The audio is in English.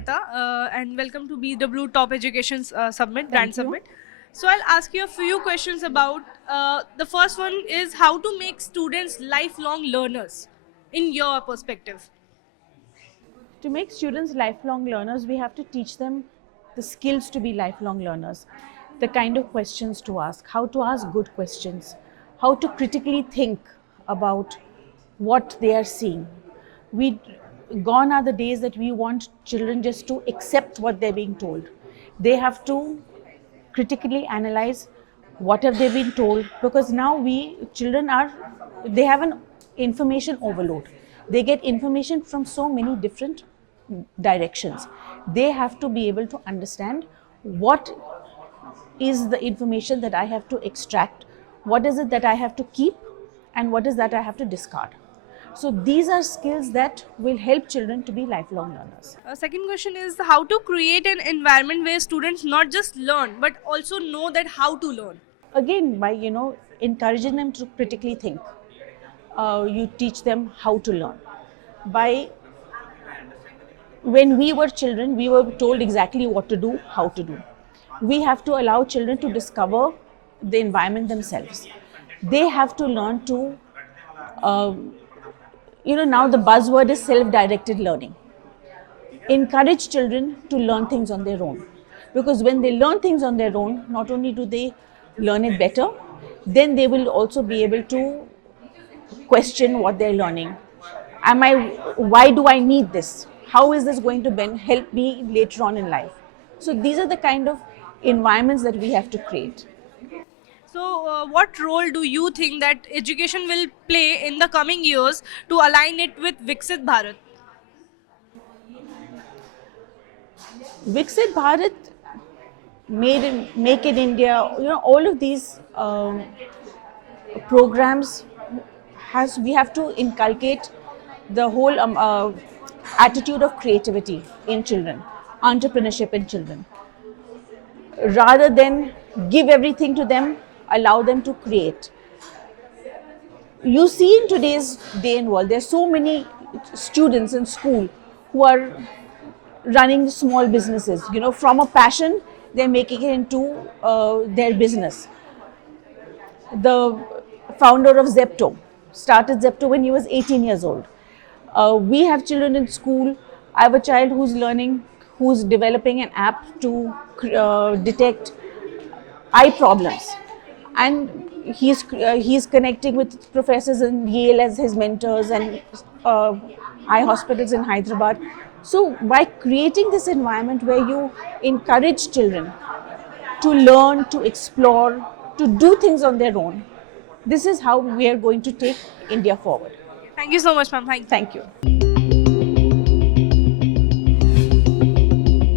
Mehta, and welcome to BW Top Education Summit, Brand Thank you. Summit. So I'll ask you a few questions about the first one is how to make students lifelong learners in your perspective. To make students lifelong learners, we have to teach them the skills to be lifelong learners, the kind of questions to ask, how to ask good questions, how to critically think about what they are seeing. We gone are the days that we want children just to accept what they're being told. They have to critically analyze what have they been told, because now we children are, they have an information overload. They get information from so many different directions. They have to be able to understand what is the information that I have to extract, what is it that I have to keep, and what is that I have to discard. So these are skills that will help children to be lifelong learners. Second question is how to create an environment where students not just learn but also know that how to learn. Again, by encouraging them to critically think, you teach them how to learn. By when we were children, we were told exactly what to do, how to do. We have to allow children to discover the environment themselves. They have to learn to, now the buzzword is self-directed learning. Encourage children to learn things on their own. Because when they learn things on their own, not only do they learn it better, then they will also be able to question what they're learning. Why do I need this? How is this going to help me later on in life? So these are the kind of environments that we have to create. So, what role do you think that education will play in the coming years to align it with Viksit Bharat? Viksit Bharat, Make in India, all of these programs we have to inculcate the whole attitude of creativity in children, entrepreneurship in children. Rather than give everything to them, allow them to create. You see in today's day and world, there's so many students in school who are running small businesses. From a passion, they're making it into their business. The founder of Zepto started Zepto when he was 18 years old. We have children in school. I have a child who's developing an app to detect eye problems, and he's connecting with professors in Yale as his mentors and eye hospitals in Hyderabad. So by creating this environment where you encourage children to learn, to explore, to do things on their own, this is how we are going to take India forward. Thank you so much, ma'am. Thank you. Thank you.